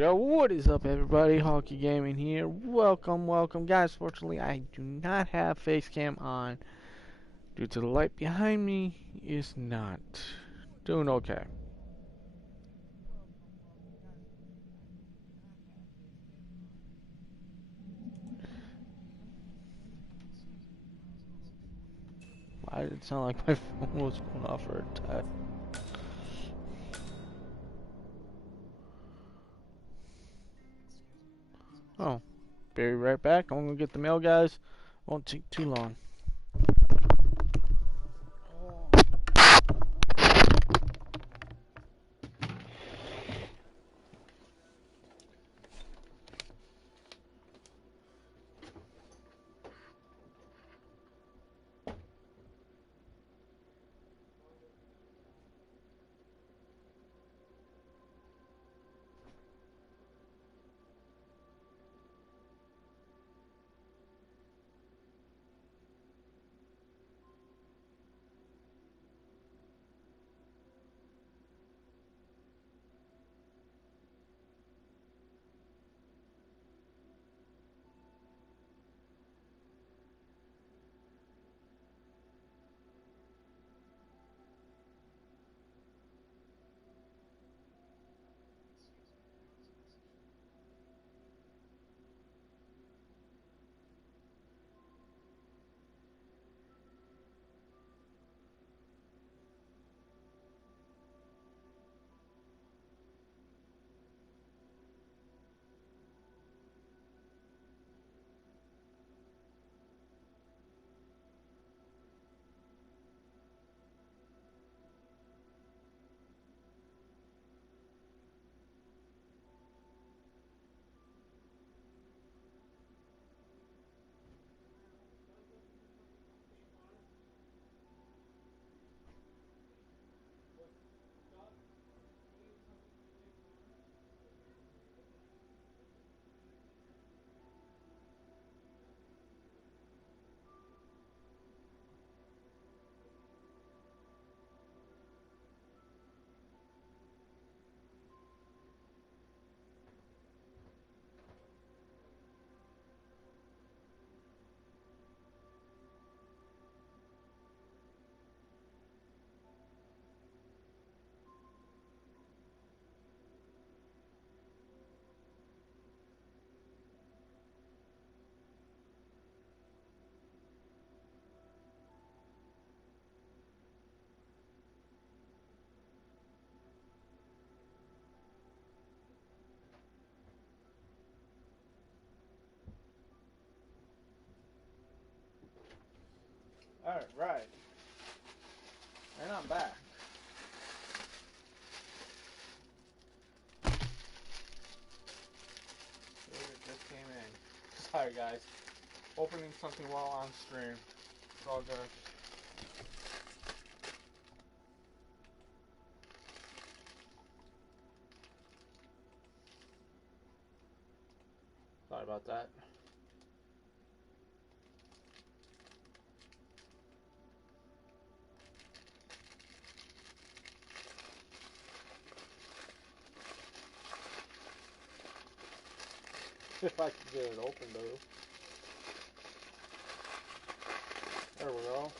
What is up, everybody? Hockey Gaming here. Welcome, guys. Fortunately, I do not have face cam on due to the light behind me is not doing okay. Why did it sound like my phone was going off for a time? Oh, be right back. I'm gonna get the mail, guys. Won't take too long. Alright. And I'm back. It just came in. Sorry, guys. Opening something while on stream. It's all good. Sorry about that. If I can get it open, though. There we go.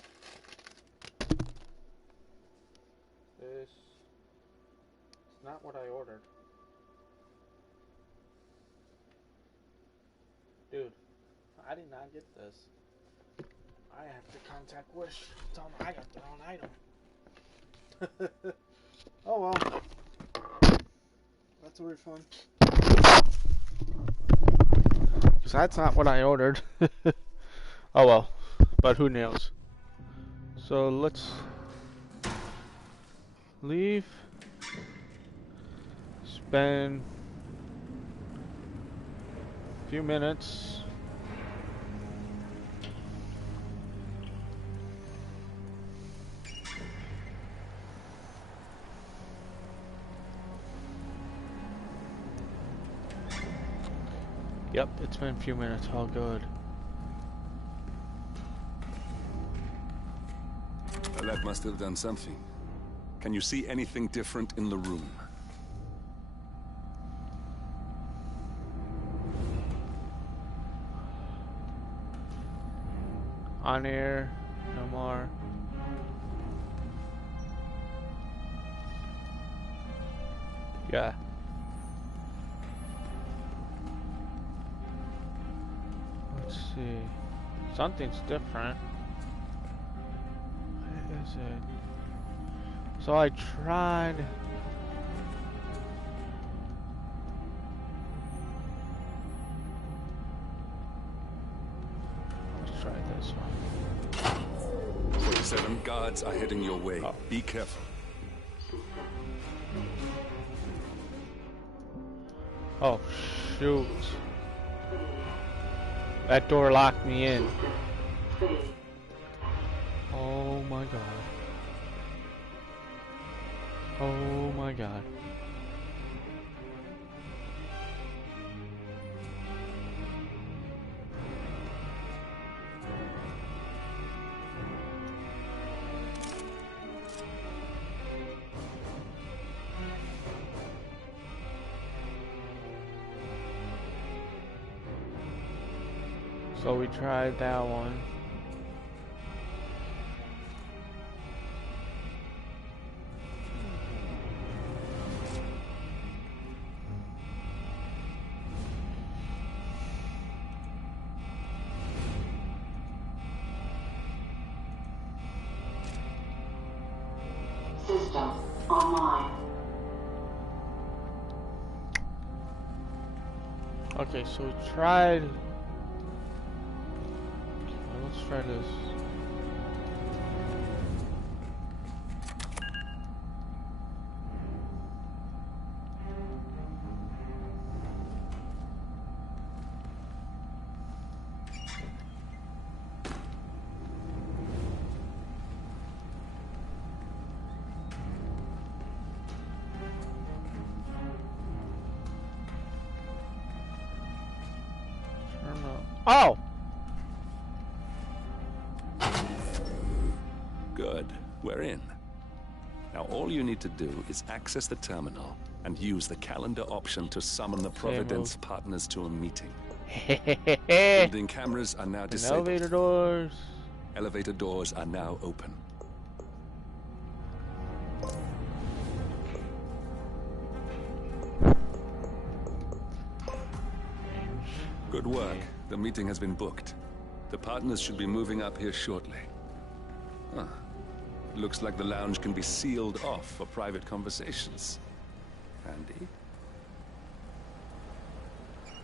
This is not what I ordered. Dude, I did not get this. I have to contact Wish. Tell them I got the wrong item. Oh well. That's a refund. Because that's not what I ordered. Oh well. But who knows? So let's leave. Spend a few minutes. Yep, it's been a few minutes, all good. The lab must have done something. Can you see anything different in the room? On air, no more. Yeah. Let's see. Something's different. What is it? So I tried. Let's try this one. 47 guards are heading your way. Oh. Be careful. Oh, shoot. That door locked me in. Oh my god. Oh my god. So we tried that one. System online. Okay, so we tried. Let's try this. Turn up. Oh! Good. We're in. Now all you need to do is access the terminal and use the calendar option to summon the Providence partners to a meeting. Building cameras are now disabled. Elevator doors. Elevator doors are now open. Good work. The meeting has been booked. The partners should be moving up here shortly. Huh. Looks like the lounge can be sealed off for private conversations. Handy.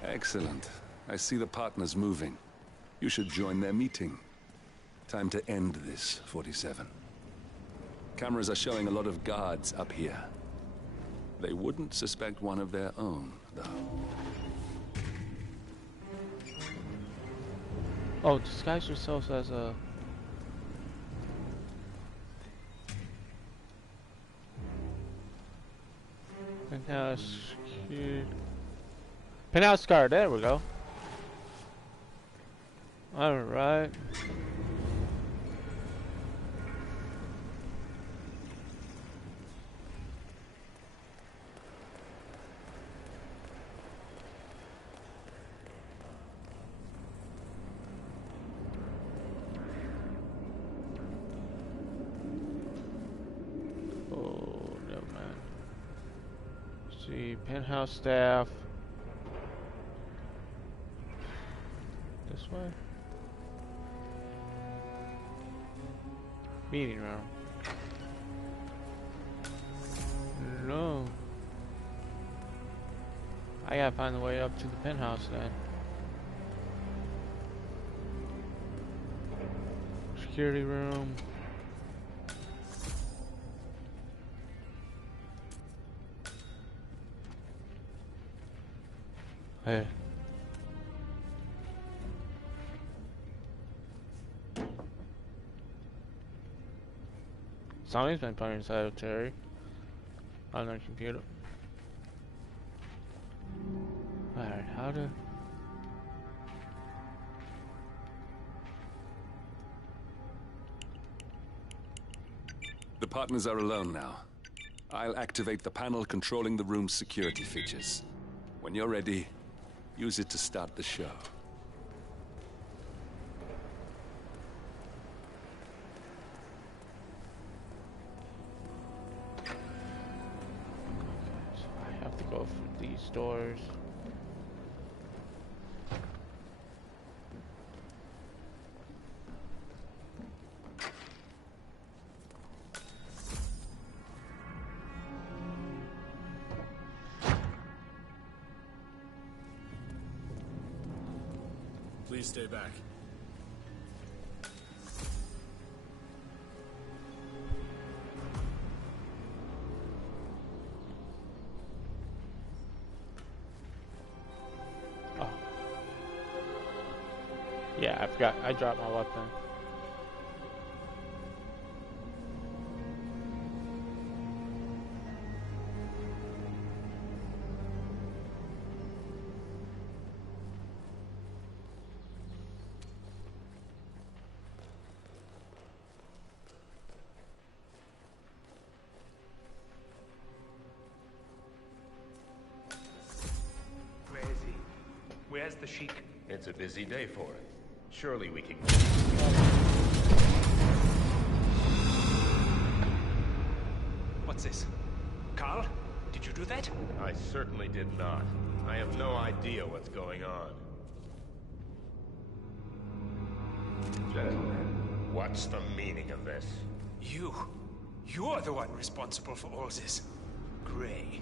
Excellent. I see the partners moving. You should join their meeting. Time to end this, 47. Cameras are showing a lot of guards up here. They wouldn't suspect one of their own, though. Oh, disguise yourself as a... Penthouse... Penthouse card, there we go. Alright. Penthouse staff. This way. Meeting room. No. I gotta find the way up to the penthouse then. Security room. Hey. Somebody's been playing inside of Terry on their computer. Alright, how to... The partners are alone now. I'll activate the panel controlling the room's security features. When you're ready, use it to start the show. doors. Please stay back. Oh. Yeah, I forgot. I dropped my weapon. Where's the Sheik? It's a busy day for him. Surely we can... What's this? Carl? Did you do that? I certainly did not. I have no idea what's going on. Gentlemen. What's the meaning of this? You're the one responsible for all this. Gray,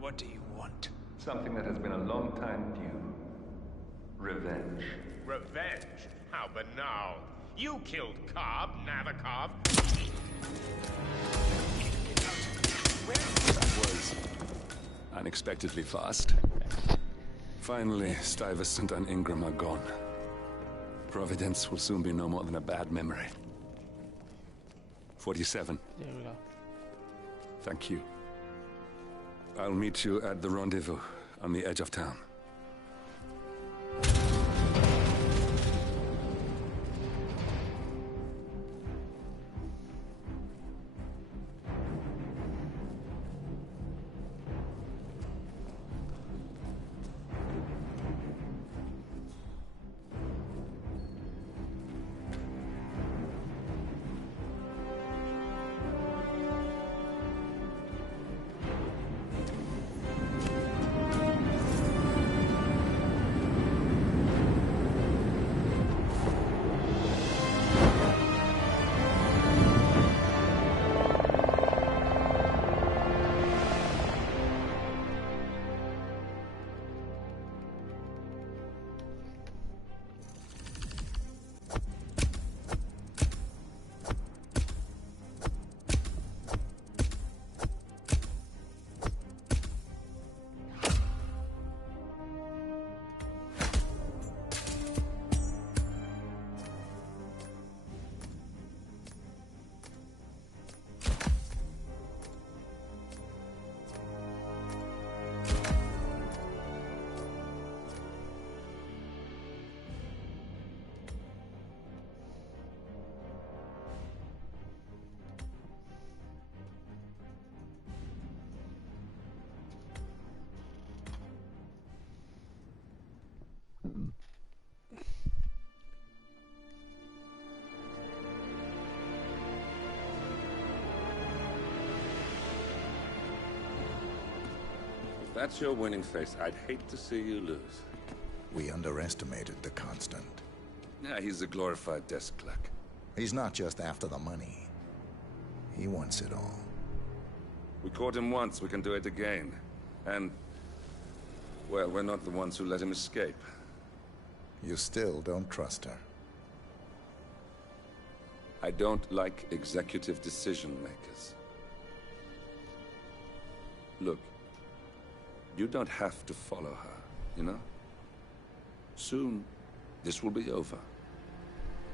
what do you want? Something that has been a long time due. Revenge. Revenge? How banal. You killed Cobb, Navikov. That was unexpectedly fast. Finally, Stuyvesant and Ingram are gone. Providence will soon be no more than a bad memory. 47. There we go. Thank you. I'll meet you at the rendezvous on the edge of town. If that's your winning face, I'd hate to see you lose. We underestimated the Constant. Yeah, he's a glorified desk clerk. He's not just after the money. He wants it all. We caught him once, we can do it again. And, well, we're not the ones who let him escape. You still don't trust her. I don't like executive decision makers. Look, you don't have to follow her, you know? Soon, this will be over.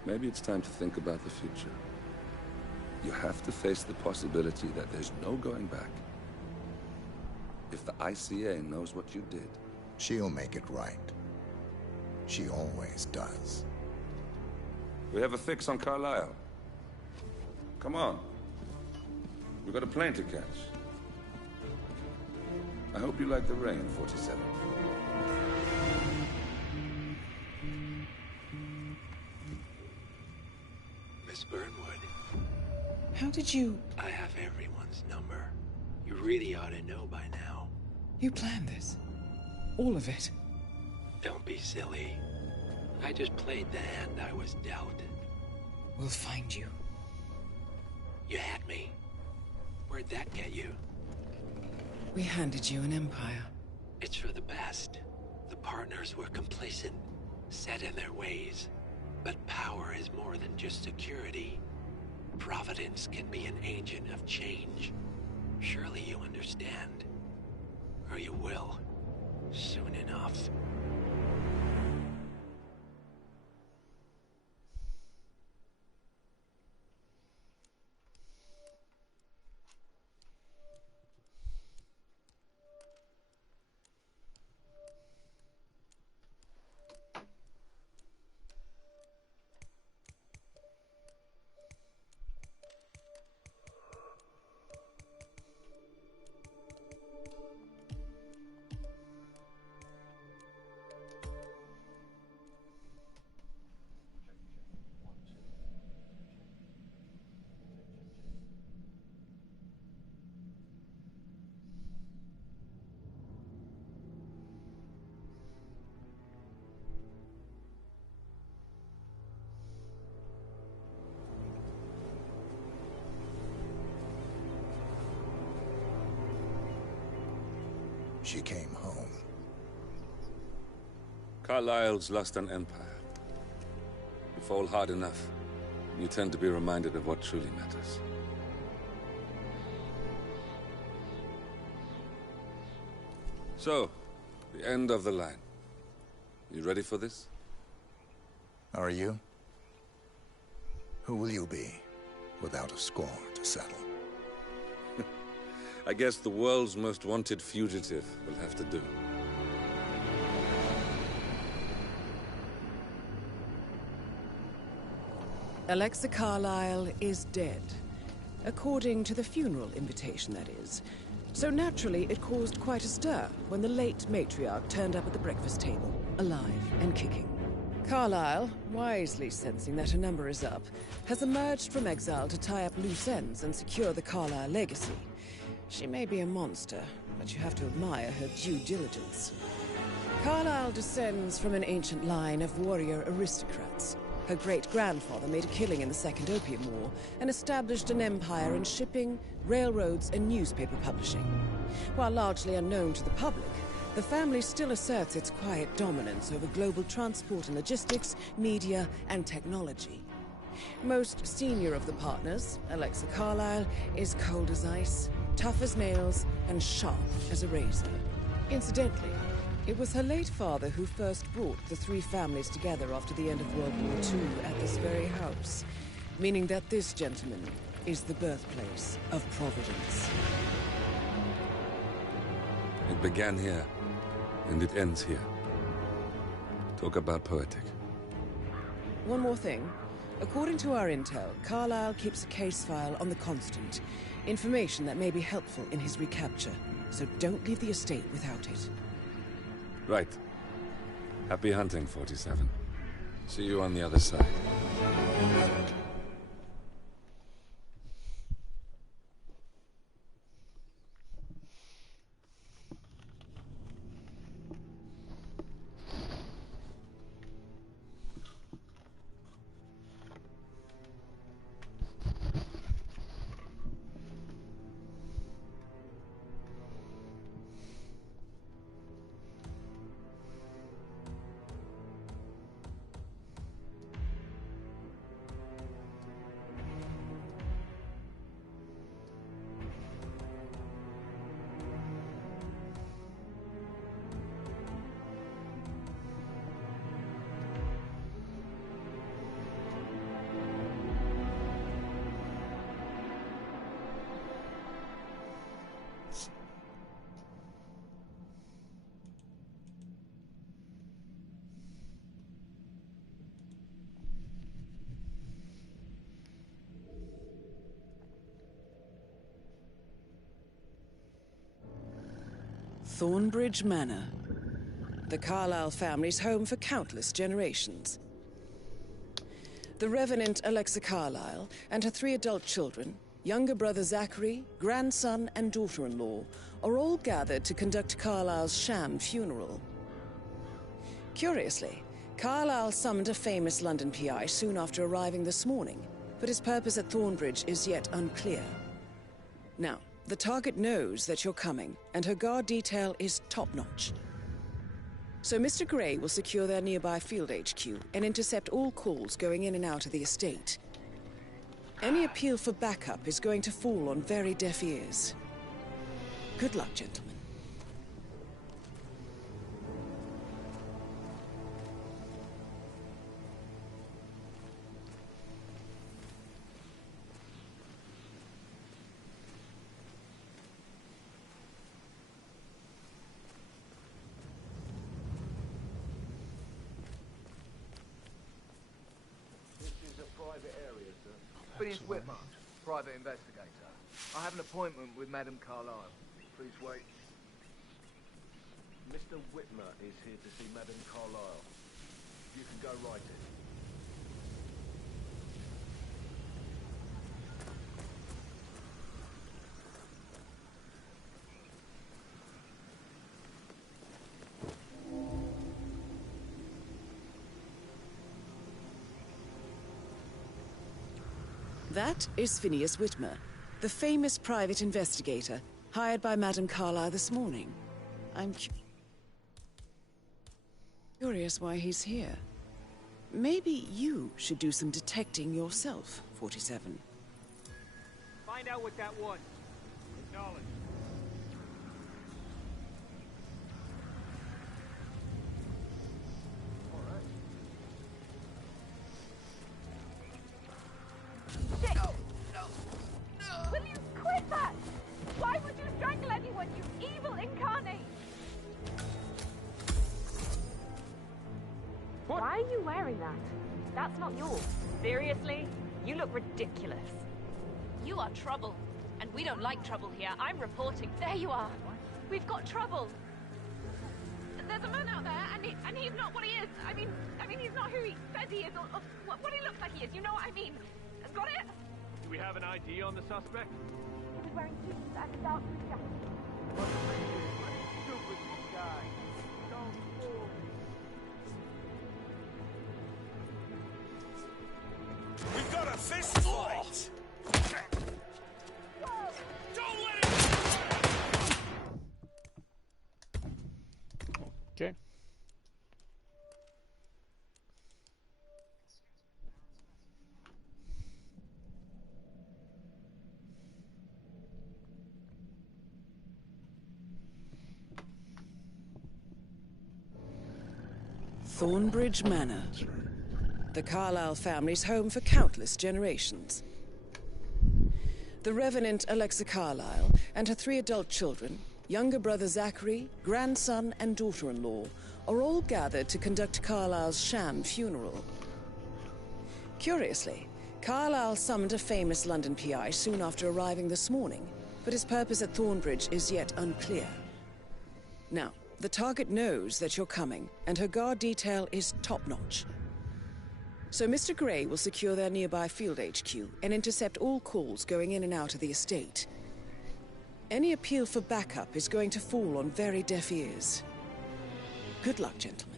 Maybe it's time to think about the future. You have to face the possibility that there's no going back. If the ICA knows what you did... She'll make it right. She always does. We have a fix on Carlisle. Come on. We've got a plane to catch. I hope you like the rain, 47. Miss Burnwood. How did you... I have everyone's number. You really ought to know by now. You planned this? All of it. Don't be silly. I just played the hand I was dealt. We'll find you. You had me. Where'd that get you? We handed you an empire. It's for the best. The partners were complacent, set in their ways. But power is more than just security. Providence can be an agent of change. Surely you understand. Or you will. Soon enough. She came home. Carlisle's lost an empire. You fall hard enough, you tend to be reminded of what truly matters. So, the end of the line. You ready for this? Are you? Who will you be, without a score to settle? I guess the world's most wanted fugitive will have to do. Alexa Carlisle is dead. According to the funeral invitation, that is. So naturally, it caused quite a stir when the late matriarch turned up at the breakfast table, alive and kicking. Carlisle, wisely sensing that her number is up, has emerged from exile to tie up loose ends and secure the Carlisle legacy. She may be a monster, but you have to admire her due diligence. Carlisle descends from an ancient line of warrior aristocrats. Her great-grandfather made a killing in the Second Opium War and established an empire in shipping, railroads, and newspaper publishing. While largely unknown to the public, the family still asserts its quiet dominance over global transport and logistics, media, and technology. Most senior of the partners, Alexa Carlisle, is cold as ice, tough as nails, and sharp as a razor. Incidentally, it was her late father who first brought the three families together after the end of World War II at this very house, meaning that this gentleman is the birthplace of Providence. It began here, and it ends here. Talk about poetic. One more thing. According to our intel, Carlisle keeps a case file on the Constant. Information that may be helpful in his recapture, so don't leave the estate without it. Right. Happy hunting, 47. See you on the other side. Thornbridge Manor. The Carlisle family's home for countless generations. The Revenant Alexa Carlisle and her 3 adult children, younger brother Zachary, grandson and daughter-in-law are all gathered to conduct Carlisle's sham funeral. Curiously, Carlisle summoned a famous London PI soon after arriving this morning, but his purpose at Thornbridge is yet unclear. Now, the target knows that you're coming, and her guard detail is top-notch. So Mr. Gray will secure their nearby field HQ and intercept all calls going in and out of the estate. Any appeal for backup is going to fall on very deaf ears. Good luck, gentlemen. Whitman, private investigator. I have an appointment with Madame Carlisle. Please wait. Mr. Whitmer is here to see Madame Carlisle. You can go right in. That is Phineas Whitmer, the famous private investigator hired by Madame Carlisle this morning. I'm curious why he's here. Maybe you should do some detecting yourself, 47. Find out what that was. Acknowledge. Why are you wearing that? That's not yours. Seriously? You look ridiculous. You are trouble, and we don't like trouble here. I'm reporting. There you are. We've got trouble. There's a man out there, and he's not what he is. I mean, he's not who he says he is, or what he looks like he is. You know what I mean? Got it? Do we have an ID on the suspect? He was wearing jeans and a dark blue jacket. Stupid guy. Don't fool. We've got a fist fight! Don't let it... Okay. Thornbridge Manor. The Carlisle family's home for countless generations. The Revenant Alexa Carlisle and her 3 adult children, younger brother Zachary, grandson and daughter-in-law, are all gathered to conduct Carlisle's sham funeral. Curiously, Carlisle summoned a famous London PI soon after arriving this morning, but his purpose at Thornbridge is yet unclear. Now, the target knows that you're coming, and her guard detail is top-notch. So Mr. Gray will secure their nearby field HQ and intercept all calls going in and out of the estate. Any appeal for backup is going to fall on very deaf ears. Good luck, gentlemen.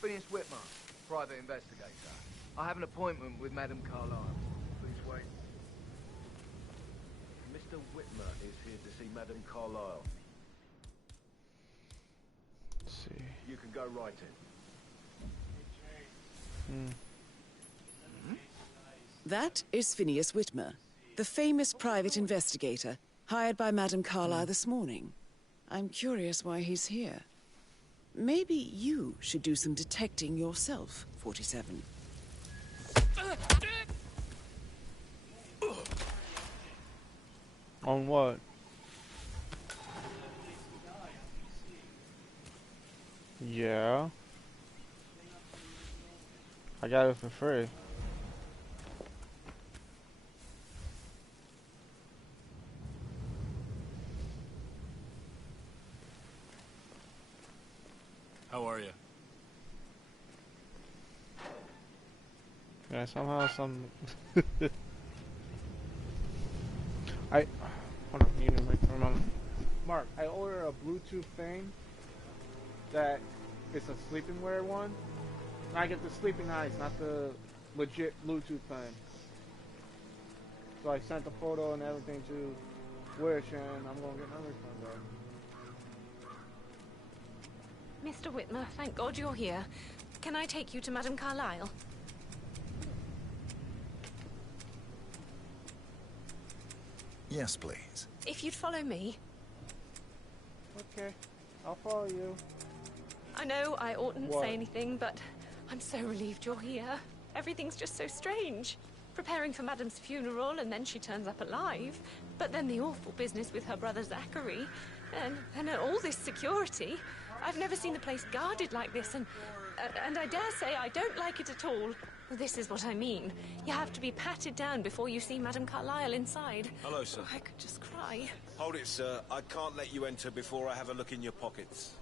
Phineas Whitmer, private investigator. I have an appointment with Madame Carlisle. Please wait. Mr. Whitmer is here to see Madame Carlisle. Let's see. You can go right in. That is Phineas Whitmer, the famous private investigator hired by Madame Carlisle this morning. I'm curious why he's here. Maybe you should do some detecting yourself, 47. On what? Yeah. I got it for free. How are you? Yeah, somehow I hold on, you need to wait for a moment. Mark, I ordered a Bluetooth thing that it's a sleeping wear one. And I get the sleeping eyes, not the legit Bluetooth thing. So I sent the photo and everything to Wish, and I'm gonna get my refund back. Mr. Whitmer, thank God you're here. Can I take you to Madame Carlisle? Yes, please. If you'd follow me. Okay, I'll follow you. I know I oughtn't What? say anything, but I'm so relieved you're here. Everything's just so strange. Preparing for Madame's funeral, and then she turns up alive. But then the awful business with her brother Zachary, and all this security. I've never seen the place guarded like this, and I dare say I don't like it at all. This is what I mean. You have to be patted down before you see Madame Carlisle inside. Hello, sir. I could just cry. Hold it, sir. I can't let you enter before I have a look in your pockets.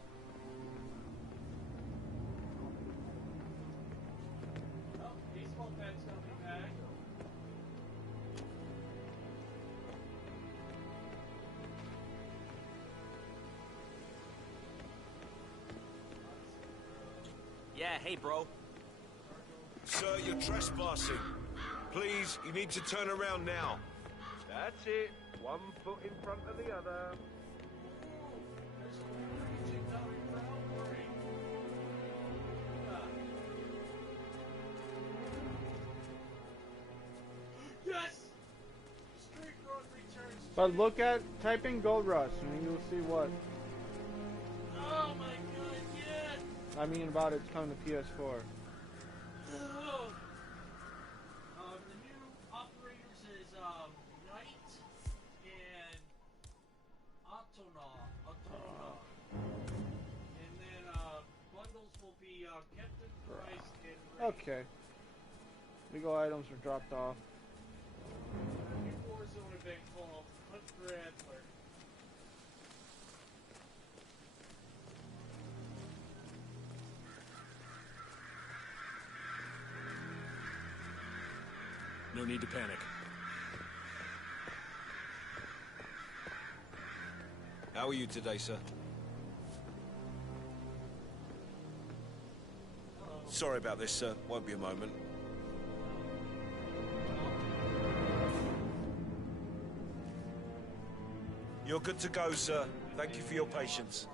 Yeah, hey, bro. Sir, you're trespassing. Please, you need to turn around now. That's it. One foot in front of the other. Yes! But look at, type in Gold Rush, and you'll see what. Oh my god, yes! I mean about it's coming to PS4. Oh. The new operators is White and Autonaut. And then bundles will be Captain Price and Ray. Okay. Legal items are dropped off. Before zone event called Hunt for Adler. No need to panic. How are you today, sir? Sorry about this, sir. Won't be a moment. You're good to go, sir. Thank you for your patience.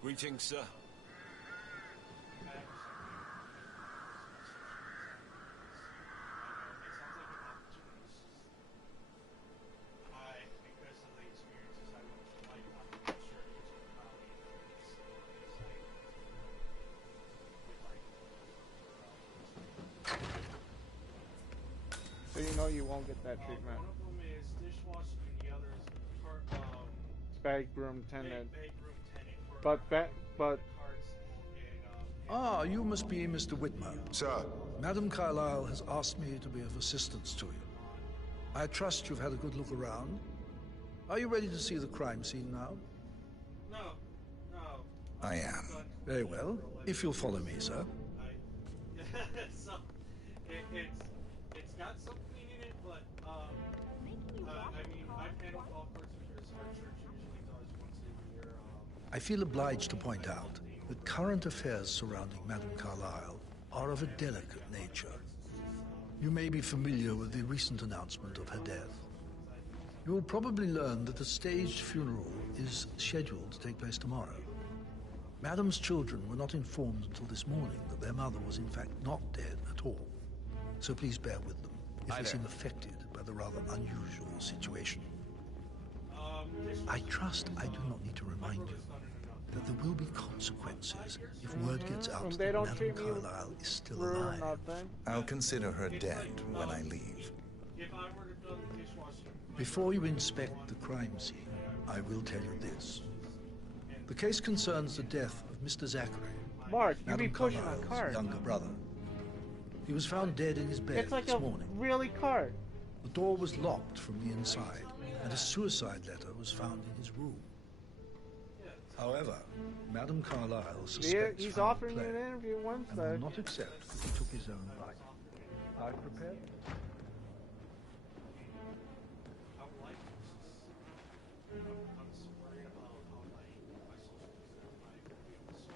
Greetings, sir. So you know you won't get that treatment. One of them is dishwasher and the other is Bag room attendant. bag room attendant. But Ah, you must be Mr. Whitmer. Sir. Madame Carlisle has asked me to be of assistance to you. I trust you've had a good look around. Are you ready to see the crime scene now? No. I am. Very well. If you'll follow me, sir. So, it's got something in it, but I mean, I've handled all sorts of research. Church usually does once a year. I feel obliged to point out that current affairs surrounding Madame Carlisle are of a delicate nature. You may be familiar with the recent announcement of her death. You will probably learn that a staged funeral is scheduled to take place tomorrow. Madame's children were not informed until this morning that their mother was in fact not dead at all. So please bear with them if they seem affected by the rather unusual situation. I trust I do not need to remind you that there will be consequences if word gets out They that don't Madame treat me Carlisle is still rude or alive. nothing. I'll consider her dead when I leave. If I were to build the dishwasher, Before you inspect the crime scene, I will tell you this. The case concerns the death of Mr. Zachary, Mark, you be Madame pushing a Carlisle's cart. younger brother. He was found dead in his bed It's like this a morning. really cart. The door was locked from the inside, and a suicide letter was found in his room. However, Madame Carlisle suspects He's foul offering you play an interview and Wednesday. will not accept that he took his own life. I prepared.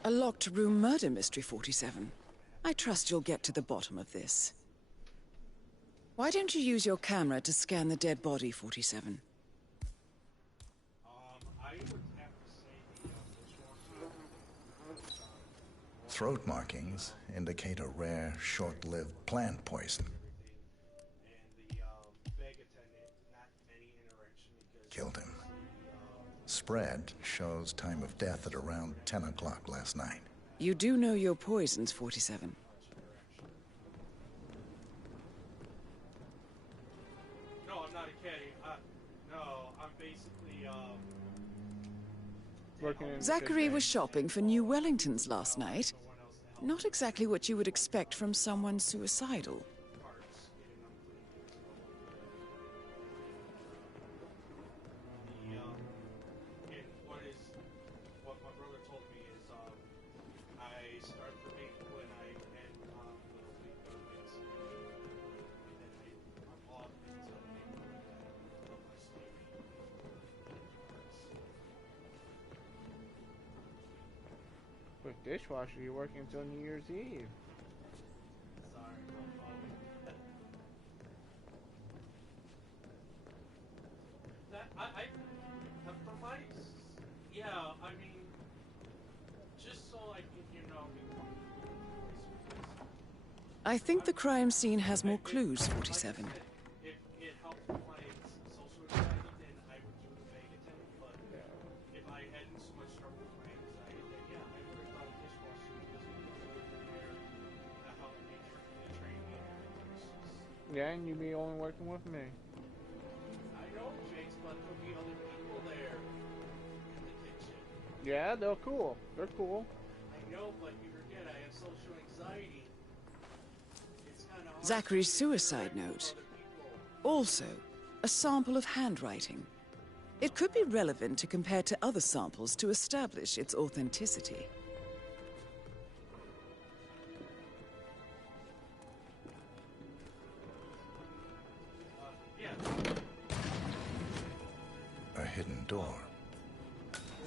A locked room murder mystery, 47. I trust you'll get to the bottom of this. Why don't you use your camera to scan the dead body, 47? I would have to say the dishwasher. Throat markings indicate a rare, short-lived plant poison. Killed him. Spread shows time of death at around 10 o'clock last night. You do know your poisons, 47. No, I'm not a caddy. No, I'm basically, Working in Zachary was shopping for New Wellingtons last night. Not exactly what you would expect from someone suicidal. what my brother told me is, I start for maple and I end little big bits, and then I'm off until maple and then my sleep. With dishwasher, you're working until New Year's Eve. Sorry, for my, yeah, I mean, just so I can, I think the crime scene has more clues, 47. if it helped with my social anxiety, then I would do the bag attendant, but if I hadn't so much trouble with my anxiety, then yeah, I would have done dishwashing because we were there to help make sure they train me and everything. Yeah, and you be only working with me. I know, Jakes, but there'll be other people there in the kitchen. Yeah, they're cool. They're cool. I know, but you forget I have social anxiety. It's kind of hard. Zachary's suicide note. Also, a sample of handwriting. It could be relevant to compare to other samples to establish its authenticity. A hidden door.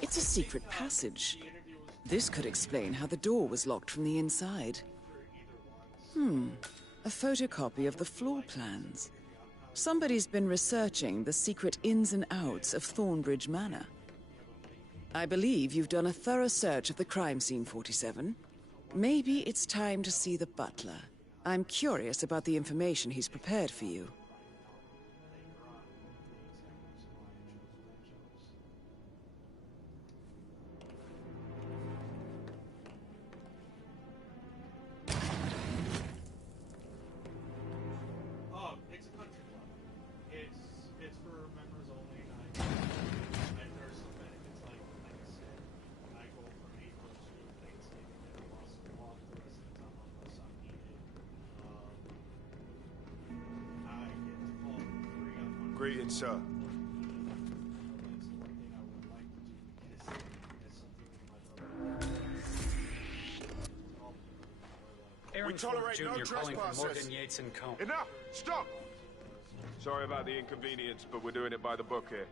It's a secret passage. This could explain how the door was locked from the inside. A photocopy of the floor plans. Somebody's been researching the secret ins and outs of Thornbridge Manor. I believe you've done a thorough search of the crime scene, 47. Maybe it's time to see the butler. I'm curious about the information he's prepared for you. Oh, it's a country club. It's for members only, and there's some benefits like I said, I go from April to Thanksgiving and I'm also off the rest of the time unless I'm needed. I get to call free on Monday. Greetings, sir. That's the one thing I would like to do because it's something with my brother. We tolerate no calling from Morgan, trespassers. Yates and Co. Enough! Stop! Sorry about the inconvenience, but we're doing it by the book here.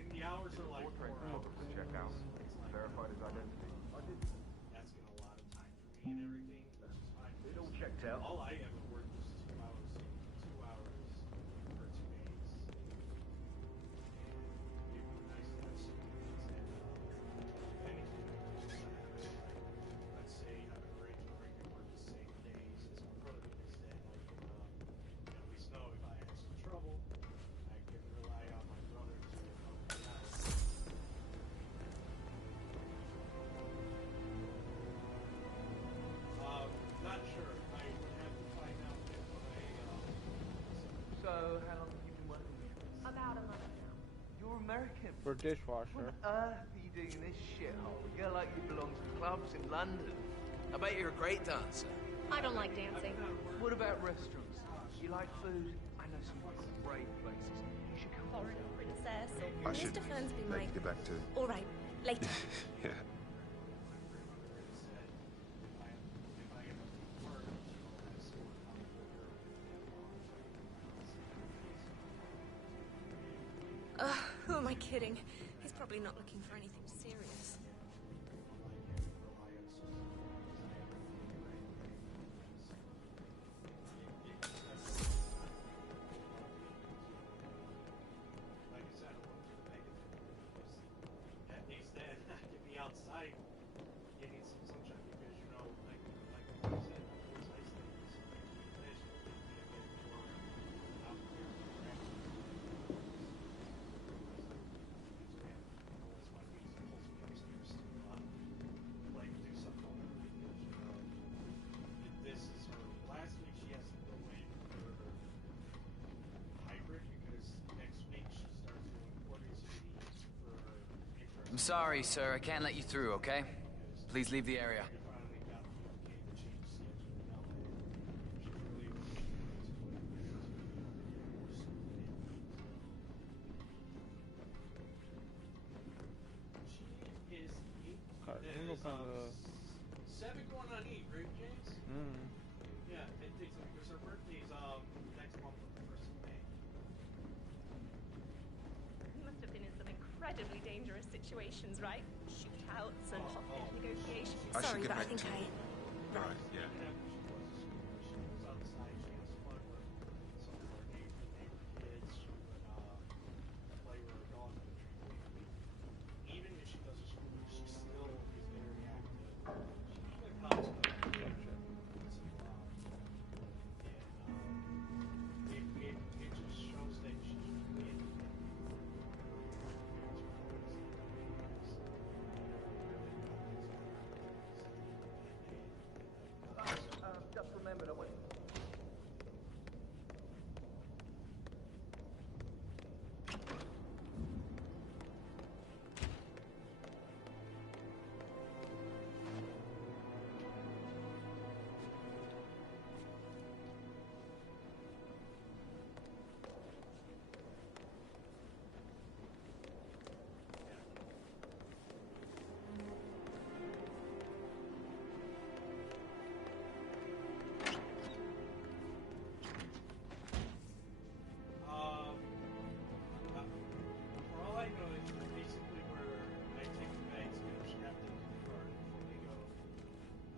And the hours are like 4 hours. Check out. Verified his identity. tell. All I ever worked was 2 hours for 2 days. And it would be nice to have some things that, anything, let's say, have an arrangement where you can work the same days as my brother is dead. Like, at least know if I had some trouble, I can rely on my brother to help me out. Not sure. I would have to find out if So, how long have you been working here? About a month now. You're American. For dishwasher. What on earth are you doing in this shithole? A girl like you belongs to clubs in London. I bet you're a great dancer. I don't like dancing. What about restaurants? You like food? I know some great places. You should come. Foreign princess. I should Mr. Fernsby might. get back to it. All right, later. Yeah. Who am I kidding? He's probably not looking for anything serious. like I said, I went to the negative because at least then I could be outside getting some sunshine because, you know, like I said, those ice things, this will be a bit more out here. This is her last week. She has to go in for hybrid because next week she starts doing quarters for interest. I'm sorry, sir. I can't let you through, okay? Please leave the area. Seven going on 8, right, James? Yeah, it takes because her birthday's next month on the 1st of May. You must have been in some incredibly dangerous situations, right? Shootouts and hostage negotiations. I should Sorry, get but I back think to it. All right, yeah. She was outside, she has fun with some of her neighbor kids. She would play with her dog on the tree. Even if she does a school, she still is very active. She even comes to it just shows that she's really into it. Just remember that when... For all I know, it's basically where I take the bags, get them strapped into the car before they go,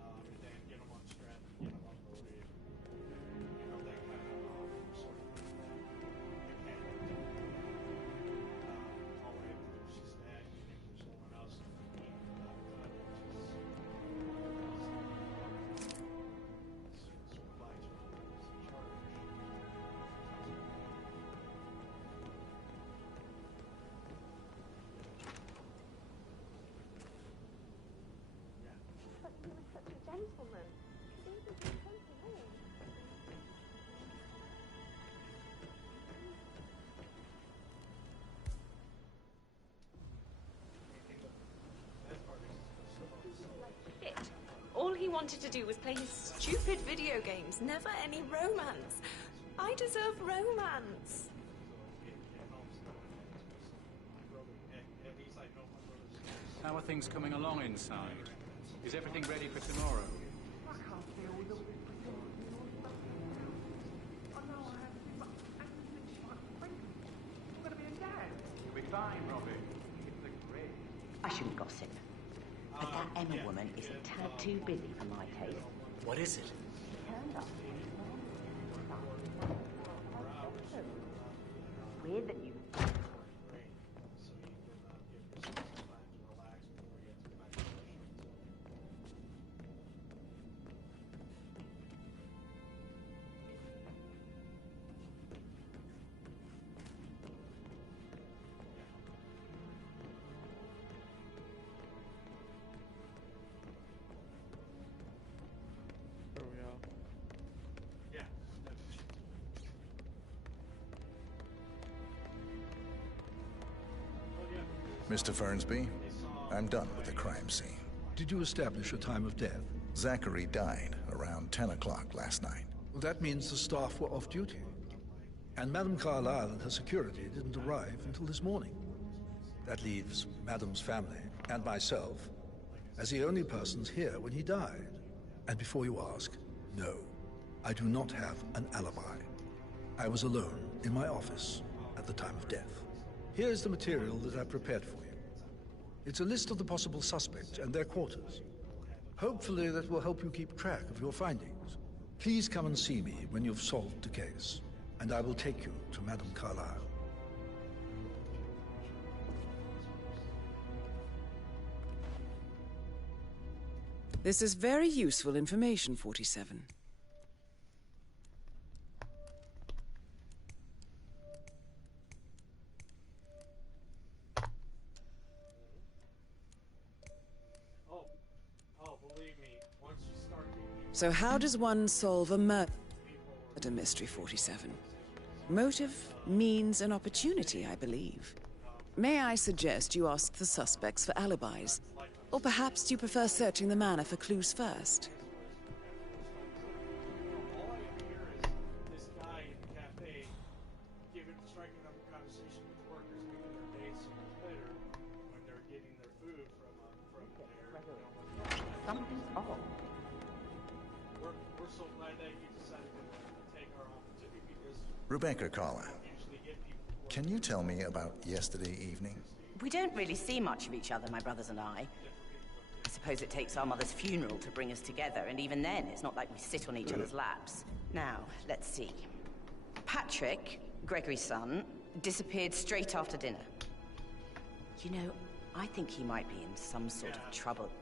and then get them unstrapped and get them unloaded. You know, that kind of sort of thing that I can't do. All I have to do is just that, and if there's someone else that need that done, it's supervisor who's in charge. But he was such a gentleman. He was so nice. Shit. All he wanted to do was play his stupid video games, never any romance. I deserve romance. How are things coming along inside? Is everything ready for tomorrow? I can't feel the... I know I have to, but I'm going to be a dad. You'll be fine, Robbie. It's the grid. I shouldn't gossip, but that Emma woman is a tad too busy for my taste. What is it? Her Weird that you... Mr. Fernsby, I'm done with the crime scene. Did you establish a time of death? Zachary died around 10 o'clock last night. Well, that means the staff were off duty. And Madame Carlisle and her security didn't arrive until this morning. That leaves Madame's family and myself as the only persons here when he died. And before you ask, no, I do not have an alibi. I was alone in my office at the time of death. Here's the material that I prepared for you. It's a list of the possible suspects and their quarters. Hopefully that will help you keep track of your findings. Please come and see me when you've solved the case, and I will take you to Madame Carlisle. This is very useful information, 47. So how does one solve a murder mystery, 47? Motive, means, and opportunity, I believe. May I suggest you ask the suspects for alibis? Or perhaps do you prefer searching the manor for clues first? Something's off. We're so glad that you decided to take our opportunity because Rebecca Carlisle, can you tell me about yesterday evening? We don't really see much of each other, my brothers and I. I suppose it takes our mother's funeral to bring us together, and even then, it's not like we sit on each other's laps. Now, let's see. Patrick, Gregory's son, disappeared straight after dinner. You know, I think he might be in some sort of trouble.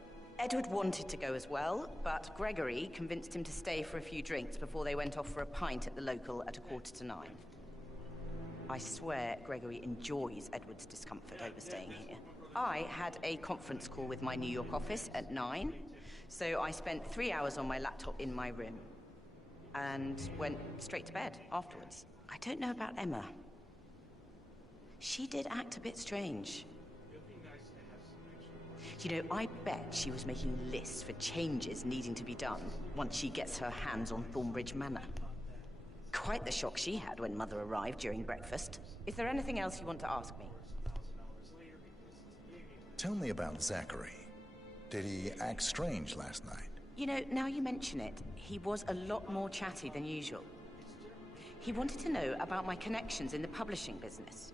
Edward wanted to go as well, but Gregory convinced him to stay for a few drinks before they went off for a pint at the local at 9:15. I swear Gregory enjoys Edward's discomfort over staying here. I had a conference call with my New York office at 9, so I spent 3 hours on my laptop in my room and went straight to bed afterwards. I don't know about Emma. She did act a bit strange. You know, I bet she was making lists for changes needing to be done once she gets her hands on Thornbridge Manor. Quite the shock she had when Mother arrived during breakfast. Is there anything else you want to ask me? Tell me about Zachary. Did he act strange last night? You know, now you mention it, he was a lot more chatty than usual. He wanted to know about my connections in the publishing business.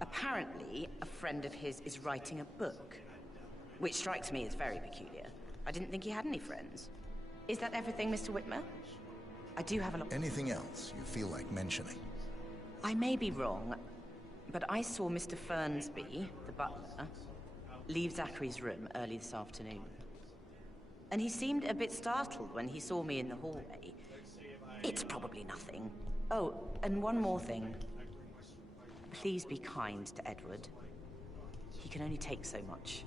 Apparently, a friend of his is writing a book, which strikes me as very peculiar. I didn't think he had any friends. Is that everything, Mr. Whitmer? I do have a lot... Anything else you feel like mentioning? I may be wrong, but I saw Mr. Fernsby, the butler, leave Zachary's room early this afternoon. And he seemed a bit startled when he saw me in the hallway. It's probably nothing. Oh, and one more thing. Please be kind to Edward. He can only take so much.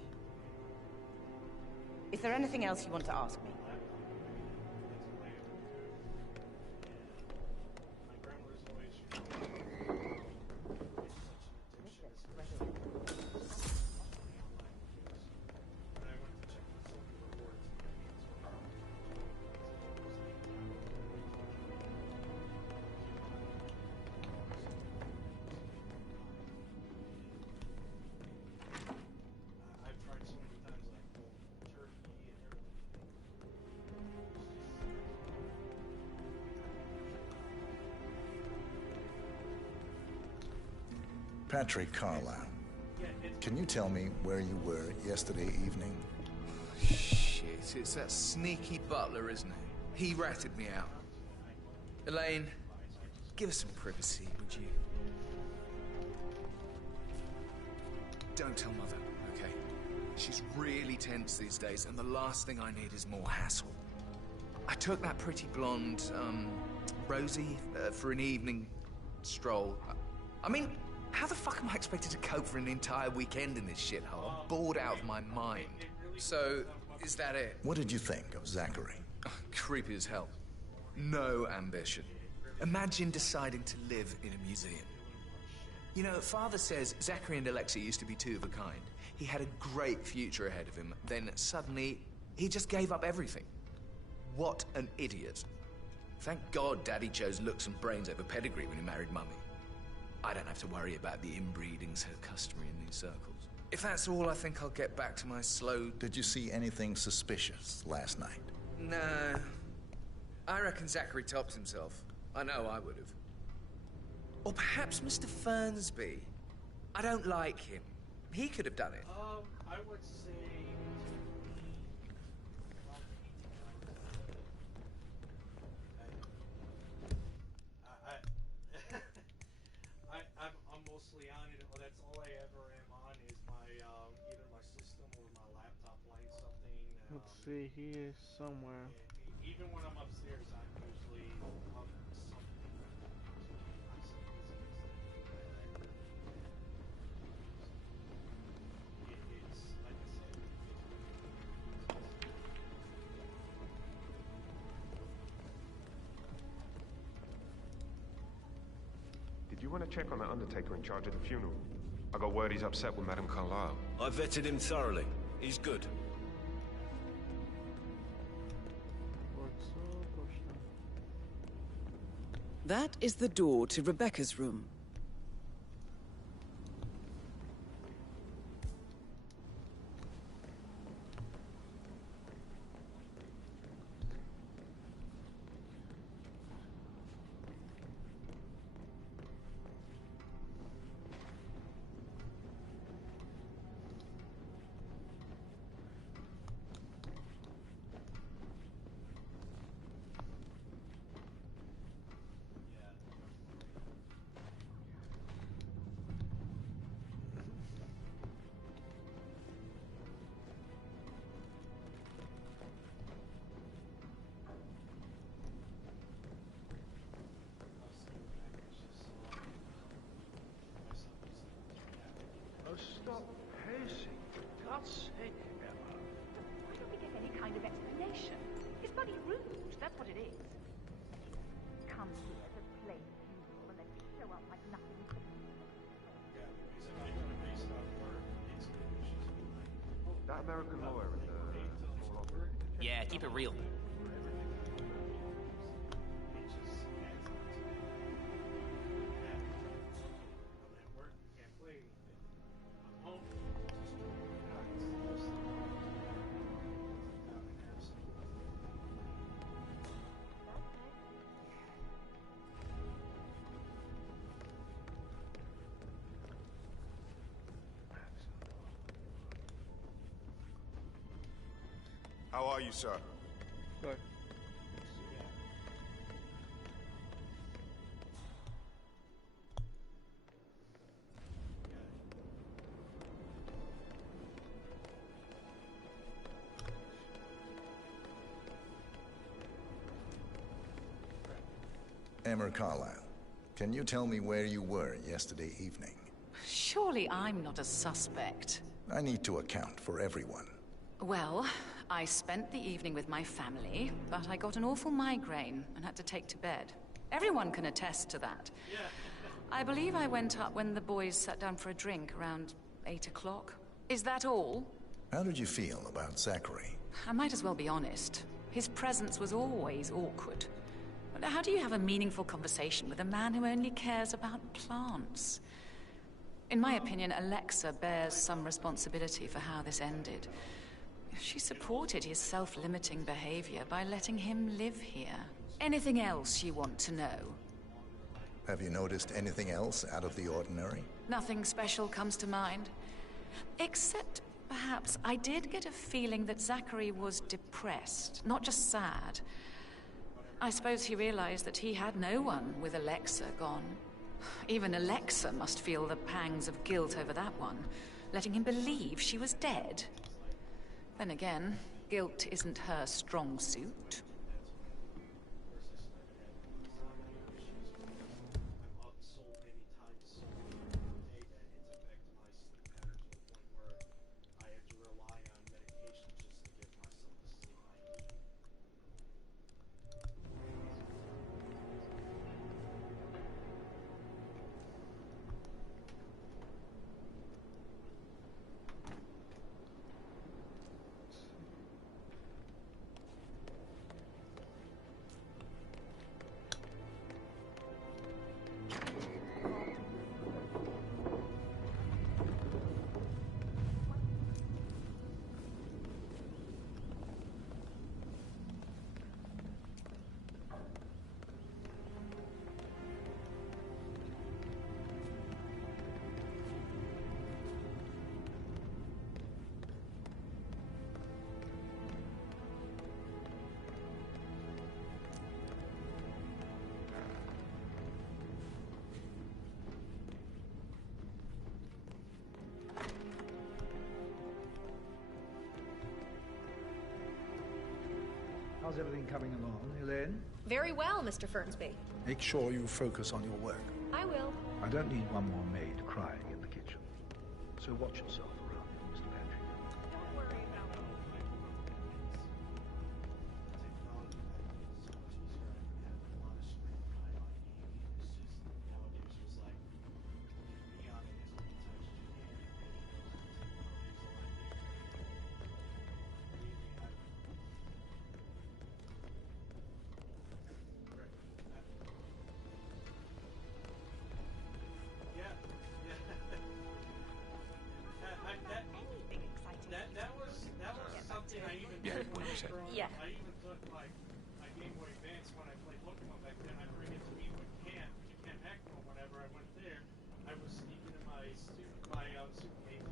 Is there anything else you want to ask me? Patrick Carlisle, can you tell me where you were yesterday evening? Shit, it's that sneaky butler, isn't it? He ratted me out. Elaine, give us some privacy, would you? Don't tell Mother, okay? She's really tense these days, and the last thing I need is more hassle. I took that pretty blonde, Rosie, for an evening stroll. I mean, how the fuck am I expected to cope for an entire weekend in this shithole? I'm bored out of my mind. So, is that it? What did you think of Zachary? Oh, creepy as hell. No ambition. Imagine deciding to live in a museum. You know, Father says Zachary and Alexa used to be two of a kind. He had a great future ahead of him. Then suddenly, he just gave up everything. What an idiot. Thank God Daddy chose looks and brains over pedigree when he married Mummy. I don't have to worry about the inbreeding so customary in these circles. If that's all, I think I'll get back to my slow... Did you see anything suspicious last night? No. I reckon Zachary topped himself. I know I would have. Or perhaps Mr. Fernsby. I don't like him. He could have done it. I would say... I'm mostly on it. Well, that's all I ever am on is my either my system or my laptop playing something. Let's see, he is somewhere. Even when I'm upstairs, I'm usually on something. It's like I said. Did you want to check on that undertaker in charge of the funeral? I got word he's upset with Madame Carlisle. I vetted him thoroughly. He's good. That is the door to Rebecca's room. Stop pacing, for God's sake, Emma. Why don't we get any kind of explanation? It's bloody rude, that's what it is. Come here to play funeral and then show up like nothing. That American lawyer in the small office. Yeah, keep it real. How are you, sir? Good. Emma Carlisle, can you tell me where you were yesterday evening? Surely I'm not a suspect. I need to account for everyone. Well, I spent the evening with my family, but I got an awful migraine and had to take to bed. Everyone can attest to that. I believe I went up when the boys sat down for a drink around 8 o'clock. Is that all? How did you feel about Zachary? I might as well be honest. His presence was always awkward. But how do you have a meaningful conversation with a man who only cares about plants? In my opinion, Alexa bears some responsibility for how this ended. She supported his self-limiting behavior by letting him live here. Anything else you want to know? Have you noticed anything else out of the ordinary? Nothing special comes to mind. Except, perhaps, I did get a feeling that Zachary was depressed, not just sad. I suppose he realized that he had no one with Alexa gone. Even Alexa must feel the pangs of guilt over that one, letting him believe she was dead. Then again, guilt isn't her strong suit. How's everything coming along, Elaine? Very well, Mr. Fernsby. Make sure you focus on your work. I will. I don't need one more maid crying in the kitchen. So watch yourself around, Mr. Patrick. Don't worry about me. Yeah. I even took my Game Boy Advance when I played Pokemon back then. I bring it to me with Camp Heck or whatever. I went there. I was sneaking in my suitcase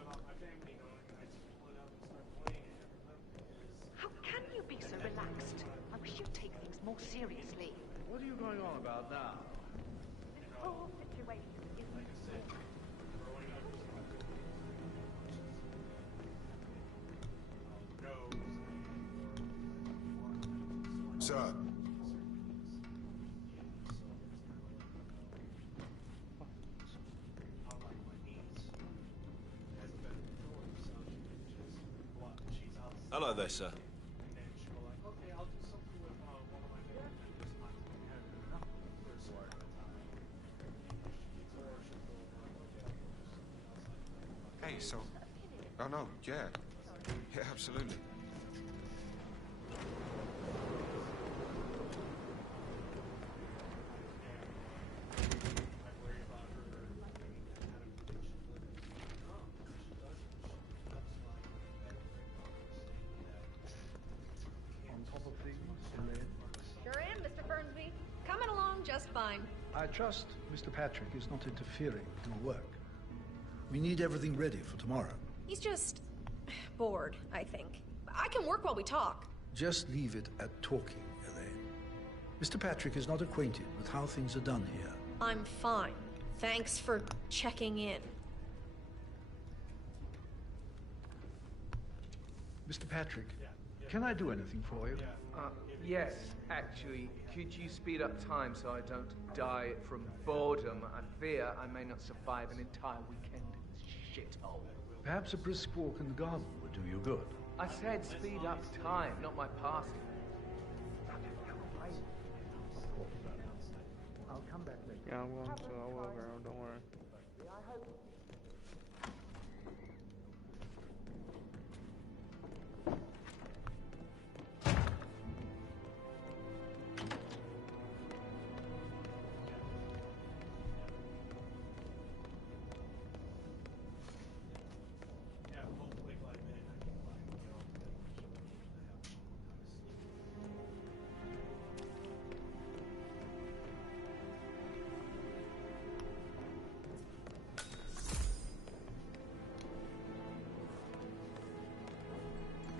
about my family going, and I just pull it out and start playing it. How can you be so relaxed? I wish you'd take things more seriously. What are you going on about now? This whole situation is like I said, growing up was my Sir. Hello there, sir. Hey, so... Oh, no, yeah. Yeah, absolutely. Sure am, Mr. Fernsby. Coming along just fine. I trust Mr. Patrick is not interfering in your work. We need everything ready for tomorrow. He's just bored, I think. I can work while we talk. Just leave it at talking, Elaine. Mr. Patrick is not acquainted with how things are done here. I'm fine. Thanks for checking in. Mr. Patrick, can I do anything for you? Yes, actually. Could you speed up time so I don't die from boredom? I fear I may not survive an entire weekend in this shithole. Perhaps a brisk walk in the garden would do you good. I said speed up time, not my passing. I'll come back later. Yeah, I'm going to. I will, girl. Don't worry.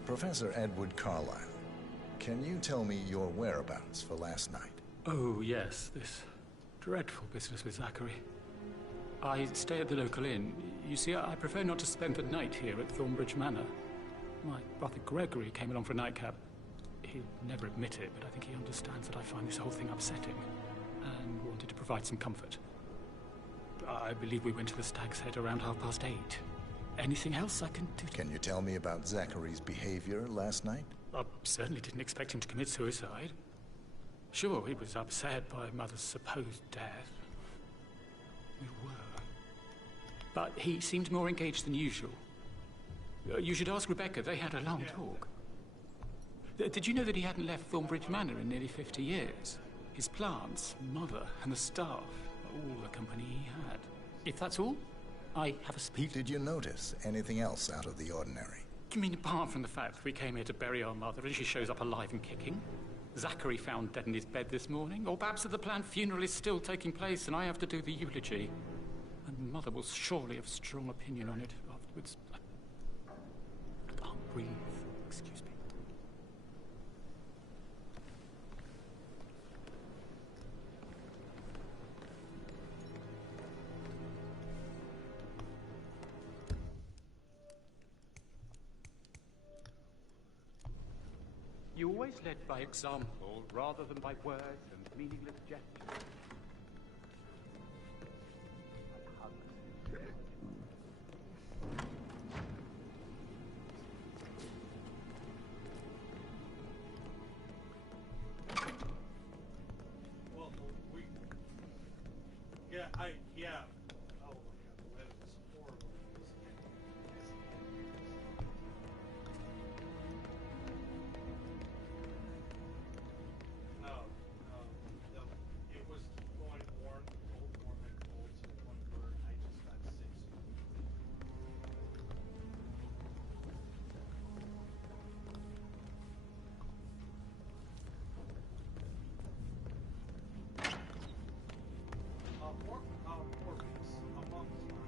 Professor Edward Carlisle, Can you tell me your whereabouts for last night? Oh, yes, this dreadful business with Zachary. I stay at the local inn. You see, I prefer not to spend the night here at Thornbridge Manor. My brother Gregory came along for a nightcap. He'd never admit it, but I think he understands that I find this whole thing upsetting and wanted to provide some comfort. I believe we went to the Stag's Head around 8:30. Anything else I can do? Can you tell me about Zachary's behavior last night? I certainly didn't expect him to commit suicide. Sure, he was upset by Mother's supposed death. We were. But he seemed more engaged than usual. You should ask Rebecca. They had a long talk. Did you know that he hadn't left Thornbridge Manor in nearly 50 years? His plants, Mother, and the staff, all the company he had. If that's all, I have a speech. Did you notice anything else out of the ordinary? You mean apart from the fact that we came here to bury our mother and she shows up alive and kicking? Zachary found dead in his bed this morning? Or perhaps that the planned funeral is still taking place and I have to do the eulogy? And Mother will surely have strong opinion on it afterwards. I can't breathe. Excuse me. You always led by example rather than by words and meaningless gestures. Well, yeah. Oh my God, the weather was horrible. It was going warm and cold to the point where I just got sick. Four weeks, a month's time.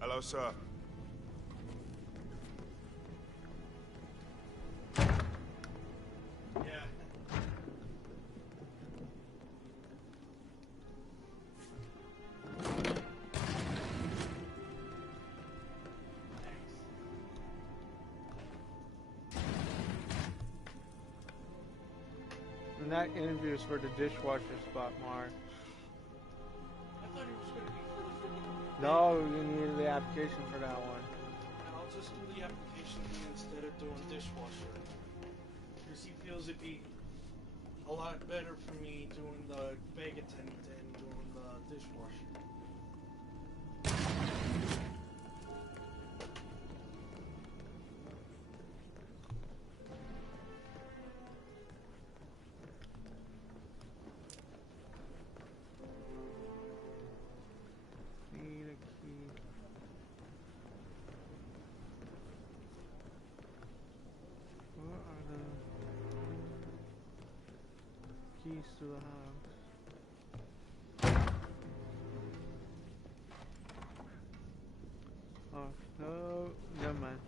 Hello, sir. And that interview is for the dishwasher spot, Mark. I thought it was going to be for the freaking... No, you needed the application for that one. I'll just do the application instead of doing dishwasher. Because he feels it'd be a lot better for me doing the bag attendant than doing the dishwasher. Need a key. What are the keys to the house? Oh, no, never mind.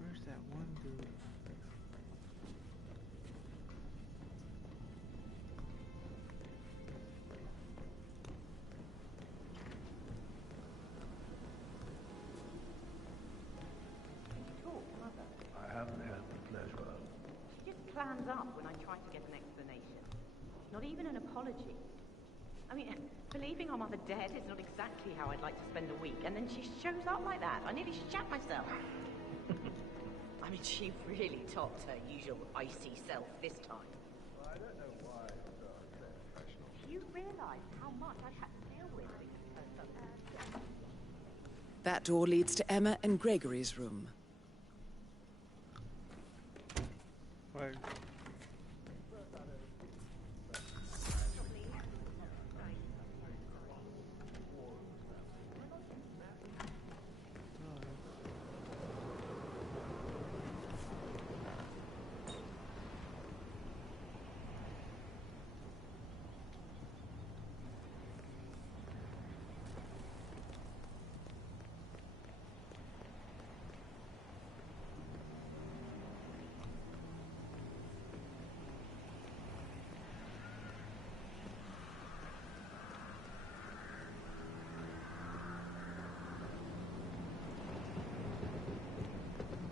Where's that one dude? I haven't had the pleasure. She just clams up when I try to get an explanation. Not even an apology. I mean, believing our mother dead is not exactly how I'd like to spend the week, and then she shows up like that. I nearly shat myself. I mean, she really topped her usual icy self this time. Well, I don't know why I got a bit professional. Do you realise how much I had to deal with because of her? That door leads to Emma and Gregory's room. Right.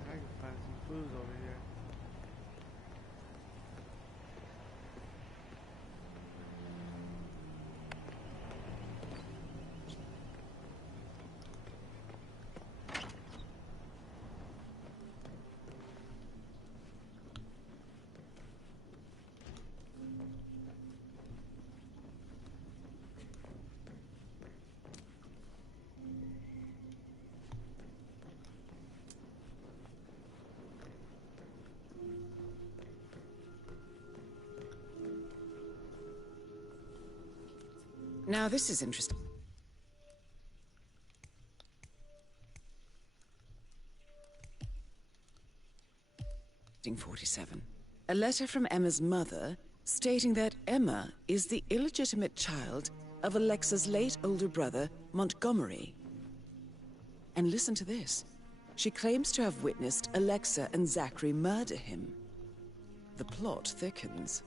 I can find some clues over here. Now this is interesting. 47. A letter from Emma's mother stating that Emma is the illegitimate child of Alexa's late older brother, Montgomery. And listen to this. She claims to have witnessed Alexa and Zachary murder him. The plot thickens.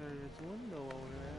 There's a window over there.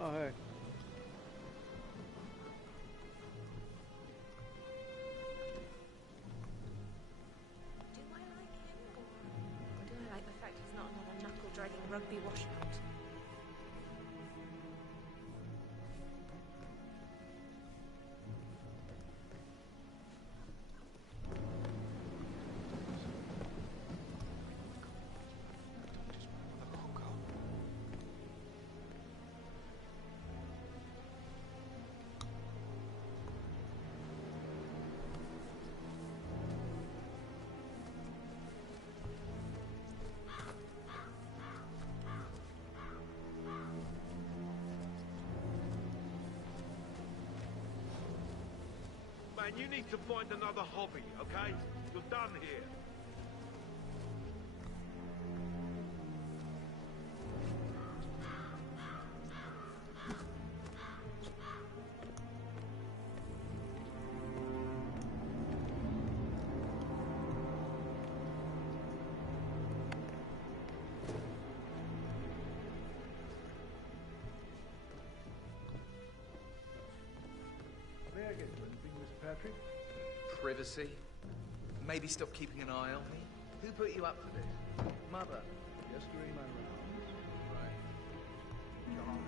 Oh, hey. Do I like him, or do I like the fact he's not another knuckle-dragging rugby washout? Man, you need to find another hobby, okay? You're done here. Patrick? Privacy. Maybe stop keeping an eye on me. Who put you up for this? Mother. Just during my rounds. Right. John.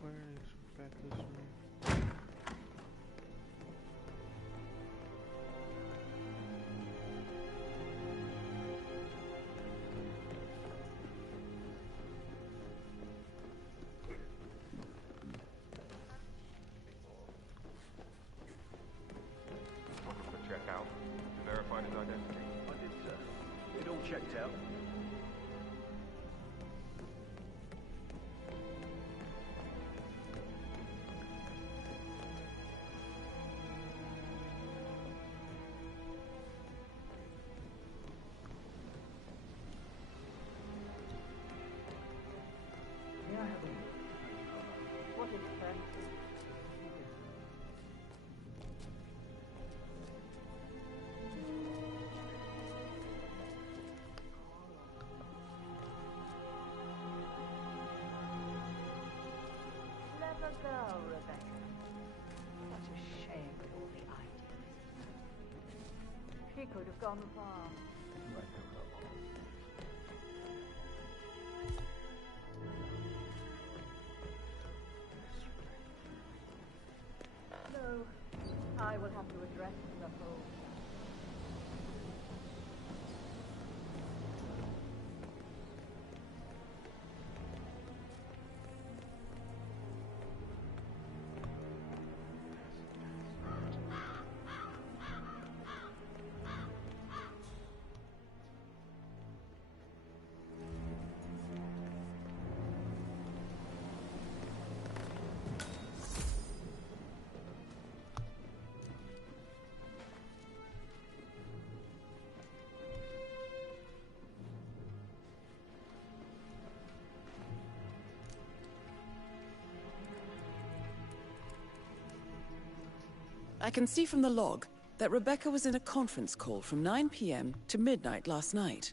Where is Rebecca's room? Looking for checkout. You verified his identity? I did, sir. It all checked out. May I have a look? What is it, sir? Clever girl, Rebecca. Such a shame with all the ideas. She could have gone far. No, I will have to address the whole. I can see from the log that Rebecca was in a conference call from 9 p.m. to midnight last night.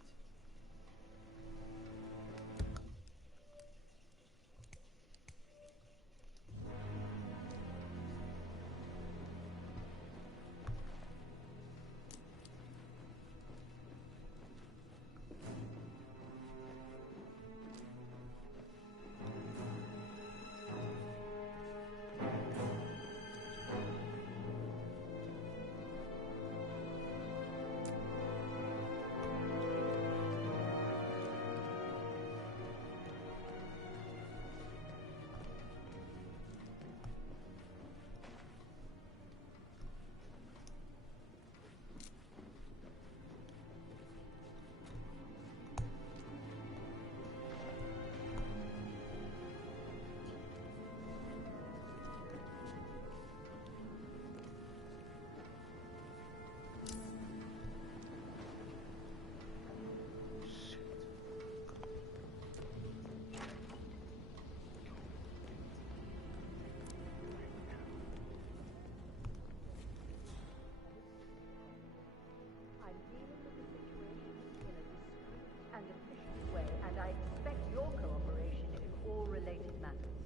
I'm dealing with the situation in a discreet and efficient way, and I expect your cooperation in all related matters.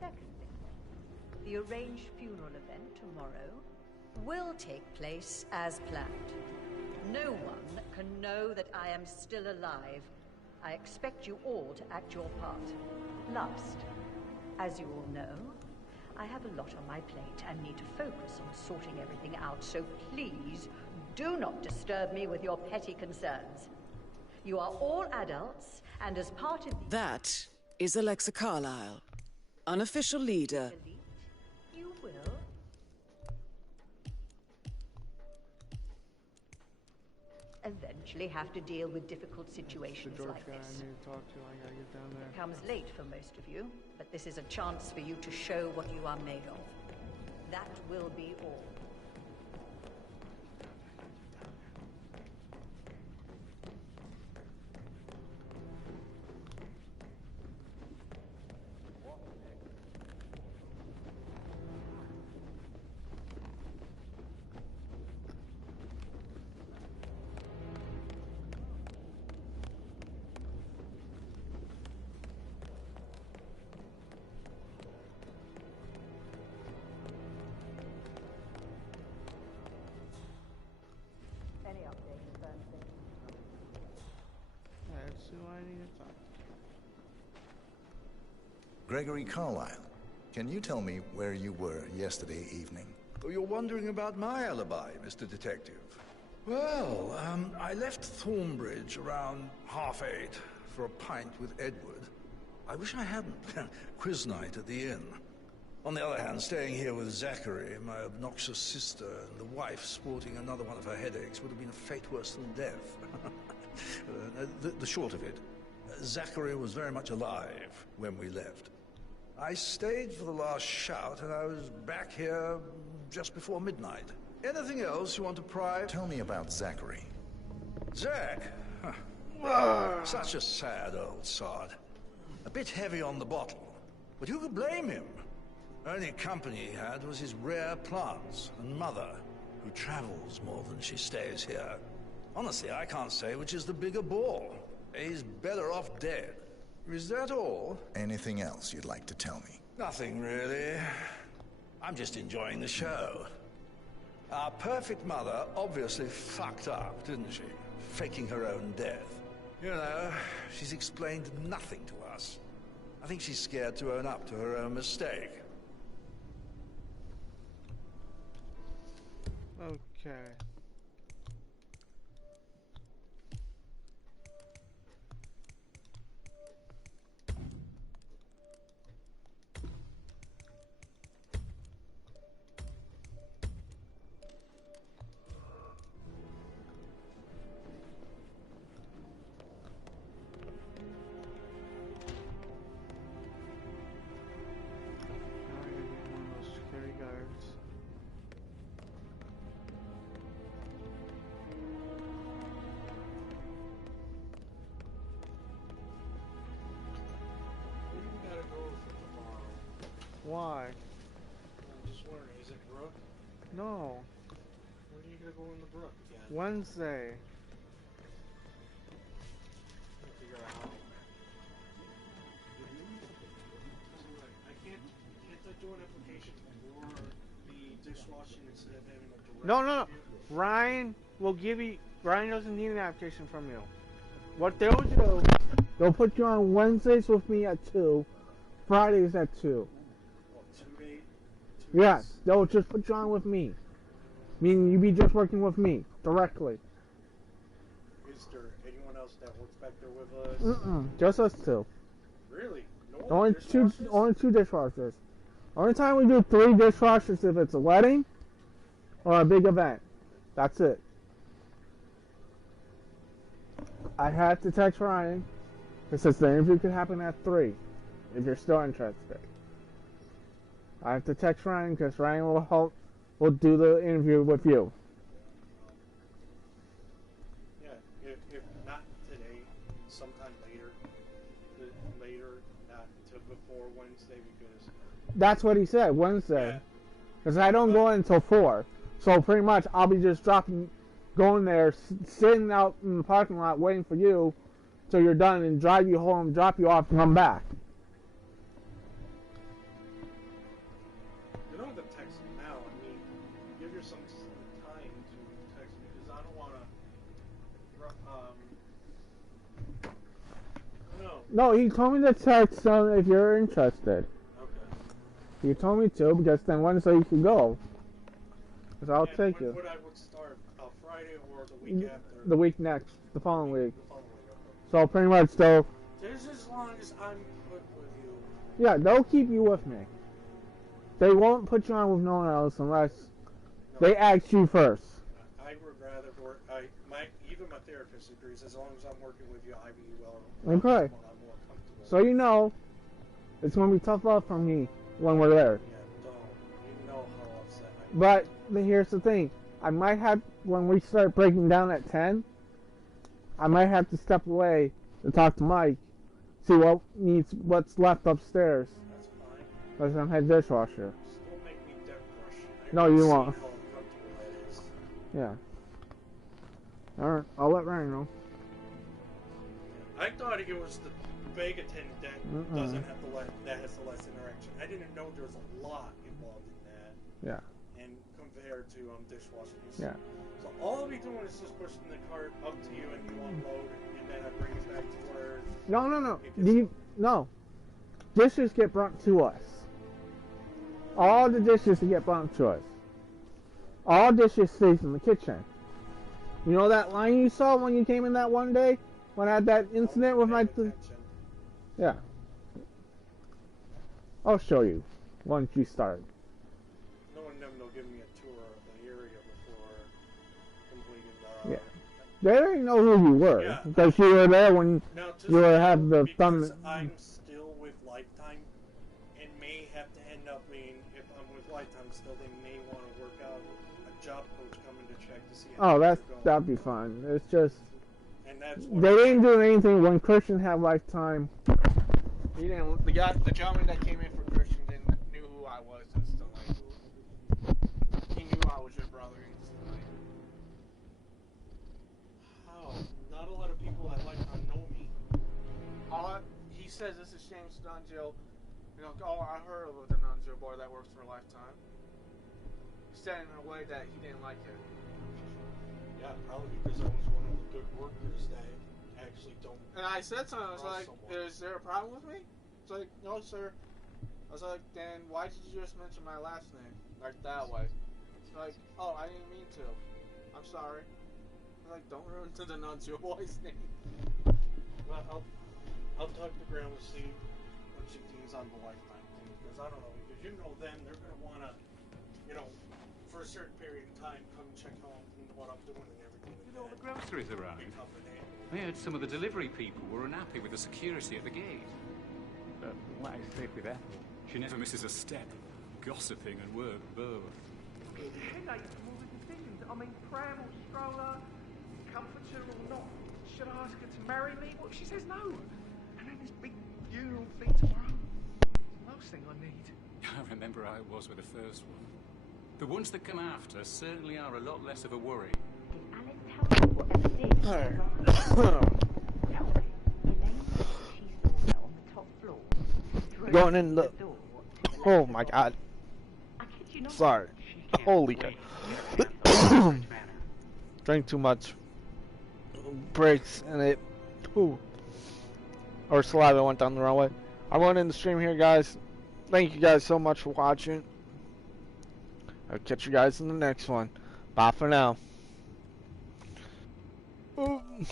Secondly, the arranged funeral event tomorrow will take place as planned. No one can know that I am still alive. I expect you all to act your part. Last, as you all know, I have a lot on my plate and need to focus on sorting everything out, so please do not disturb me with your petty concerns. You are all adults, and as part of That is Alexa Carlisle, unofficial leader eventually have to deal with difficult situations like this. I need to talk to. I gotta get down there. It comes late for most of you, but this is a chance for you to show what you are made of. That will be all. Any update, Fernsby? That's who I need to talk to. Gregory Carlisle, can you tell me where you were yesterday evening? Oh, you're wondering about my alibi, Mr. Detective. Well, I left Thornbridge around 8:30 for a pint with Edward. I wish I hadn't. Quiz night at the inn. On the other hand, staying here with Zachary, my obnoxious sister, and the wife sporting another one of her headaches would have been a fate worse than death. The short of it, Zachary was very much alive when we left. I stayed for the last shout, and I was back here just before midnight. Anything else you want to pry? Tell me about Zachary. Zach? Huh. Such a sad old sod. A bit heavy on the bottle, but who could blame him? Only company he had was his rare plants and mother, who travels more than she stays here. Honestly, I can't say which is the bigger bore. He's better off dead. Is that all? Anything else you'd like to tell me? Nothing really. I'm just enjoying the show. Our perfect mother obviously fucked up, didn't she? Faking her own death. You know, she's explained nothing to us. I think she's scared to own up to her own mistake. Okay. Why? I'm just wondering, is it Brook? No. When are you gonna go in the Brook again? Wednesday. Can't figure out how. I can't do an application for the dishwashing instead of having a direct No. Ryan will give you. Ryan doesn't need an application from you. What they'll do, they'll put you on Wednesdays with me at 2, Fridays at 2. Yes, they'll just put you on with me. Meaning you be just working with me directly. Is there anyone else that works back there with us? Just us two. Really? No only two dishwashers. Only time we do 3 dishwashers if it's a wedding or a big event. That's it. I had to text Ryan. It says the interview could happen at 3 if you're still interested. I have to text Ryan because Ryan will do the interview with you. Yeah, if not today, sometime later, not until before Wednesday, because that's what he said, Wednesday. Because I don't go in until 4, so pretty much I'll be just going there, sitting out in the parking lot waiting for you till you're done and drive you home, drop you off, and come back. you don't have to text me now. I mean, give yourself some time to text me because I don't want to. No, he told me to text him if you're interested. Okay. He told me to because then Wednesday you can go. Because I'll take you. When I would start, Friday or the week after? The week next, the following week. So pretty much they'll. Just as long as I'm put with you. Yeah, they'll keep you with me. They won't put you on with no one else unless they ask you first. I would rather work. Even even my therapist agrees. As long as I'm working with you, Ivy, well, Okay. I'm more comfortable. So you know, it's gonna be tough love from me when we're there. Yeah, don't. You know how upset I am. But here's the thing. I might have, when we start breaking down at 10, I might have to step away to talk to Mike, see what's left upstairs. That's fine. Because I'm head dishwasher. Still make me dead brush. No, you won't. How uncomfortable that is. Yeah. Alright, I'll let Ryan know. I thought it was the bag attendant that doesn't have that has the less interaction. I didn't know there was a lot involved in that. Yeah. And compared to dishwashers. Yeah. So all I'll be doing is just pushing the cart up to you and you unload it, and then I bring it back to where. No. Dishes get brought to us. All the dishes get brought to us. All dishes stays in the kitchen. You know that line you saw when you came in that one day? When I had that incident with my... Yeah. I'll show you once you start. Knowing them, they'll give me a tour of the area before completing the... Yeah. They already know who you were. Yeah. Because you were there when Now, you have the thumb... Because I'm still with Lifetime, and may have to end up being, if I'm with Lifetime still, they may want to work out a job coach coming to check to see how that'd be fun. It's just... And that's they didn't do anything when Christian had Lifetime. He didn't. The gentleman that came in for Christian knew who I was instantly. He knew I was your brother instantly. How? Not a lot of people at Lifetime know me. He says this is James Dungill. You know, I heard of the Dungill boy that works for Lifetime. He said it in a way that he didn't like it. Yeah, probably because I was one of the good workers that actually don't. And I said something. I was like, "Is there a problem with me?" It's like, "No, sir." I was like, "Then why did you just mention my last name like that way?" It's like, "Oh, I didn't mean to. I'm sorry." I'm like, "Don't ruin to the Nuncio boy's name." Well, I'll talk to Graham and see what she thinks on the Lifetime thing, because I don't know, because you know them, they're gonna wanna, you know, for a certain period of time, come check on what I'm doing and everything. With all the groceries around, I heard some of the delivery people were unhappy with the security at the gate. But what is safe with Ethel? She never misses a step, gossiping and work both. Headache from all the decisions. I mean, pram or stroller, comforter or not. Should I ask her to marry me? What if she says no? And then this big funeral thing tomorrow. It's the last thing I need. I remember how it was with the first one. The ones that come after certainly are a lot less of a worry. Going in the... Oh my god. Sorry. Holy god. Drank too much. Breaks and it... Ooh. Or saliva went down the wrong way. I'm going to end the stream here, guys. Thank you guys so much for watching. I'll catch you guys in the next one. Bye for now.